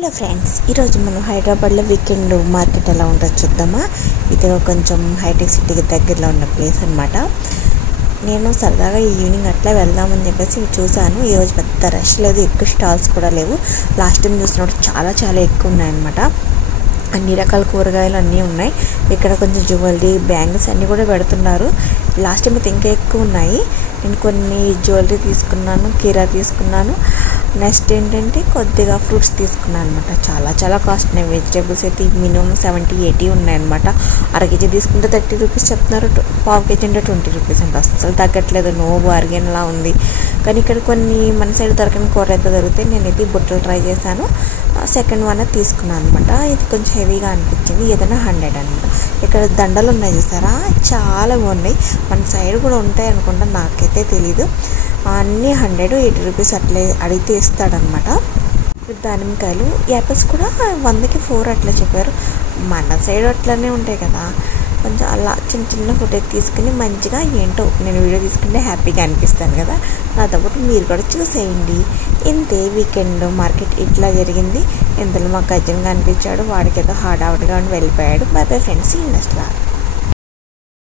Hello friends, ఈరోజు మనం హైదరాబాద్లో వీకెండ్ మార్కెట్ ఎలా ఉంటుందో చూద్దామా. ఇది కొంచెం హైటెక్ సిటీకి దగ్గరలో ఉన్న ప్లేస్ అనమాట. నేను సరదాగా ఈవినింగ్ అట్లా వెళ్దామని చెప్పేసి చూశాను. ఈరోజు పెద్ద రష్ లేదు, ఎక్కువ స్టాల్స్ కూడా లేవు. లాస్ట్ టైం చూసినప్పుడు చాలా ఎక్కువ ఉన్నాయన్నమాట. అన్ని రకాల కూరగాయలు అన్నీ ఉన్నాయి. ఇక్కడ కొంచెం జ్యువెలరీ, బ్యాంగిల్స్ అన్నీ కూడా పెడుతున్నారు. లాస్ట్ టైం అయితే ఇంకా ఎక్కువ ఉన్నాయి. నేను కొన్ని జ్యువెలరీ తీసుకున్నాను, కీరా తీసుకున్నాను. నెక్స్ట్ ఏంటంటే కొద్దిగా ఫ్రూట్స్ తీసుకున్నాను అనమాట. చాలా కాస్ట్ ఉన్నాయి. వెజిటేబుల్స్ అయితే మినిమం 70-80 ఉన్నాయన్నమాట. అర కేజీ తీసుకుంటే 30 రూపీస్ చెప్తున్నారు, పావు కేజీ అంటే 20 రూపీస్ అంటే అస్సలు తగ్గట్లేదు. నో బార్గెన్లా ఉంది. కానీ ఇక్కడ కొన్ని మన సైడ్ దొరకని కూర అయితే దొరికితే నేనైతే బుట్టలు ట్రై చేశాను. సెకండ్ వన్ తీసుకున్నాను అనమాట. ఇది కొంచెం హెవీగా అనిపించింది. ఏదైనా 100 అనమాట. ఇక్కడ దండలు ఉన్నాయి చూసారా, చాలా బాగున్నాయి. మన సైడ్ కూడా ఉంటాయి అనుకుంటా, నాకైతే తెలీదు. అన్నీ 100-80 రూపీస్ అట్లే అడిగితే ఇస్తాడనమాట. దానిమ్మకాయలు, యాపిల్స్ కూడా 100కి 4 అట్లా చెప్పారు. మన సైడ్ అట్లనే ఉంటాయి కదా. కొంచెం అలా చిన్న ఫోటో తీసుకుని మంచిగా ఏంటో నేను వీడియో తీసుకుంటే హ్యాపీగా అనిపిస్తాను కదా. నాతో పాటు మీరు కూడా చూసేయండి. ఇంతే వీకెండ్ మార్కెట్ ఇట్లా జరిగింది. ఇంతలో మా కజిన్గా అనిపించాడు, వాడికి ఏదో హార్డ్ అవుట్గా వెళ్ళిపోయాడు. Bye friends, next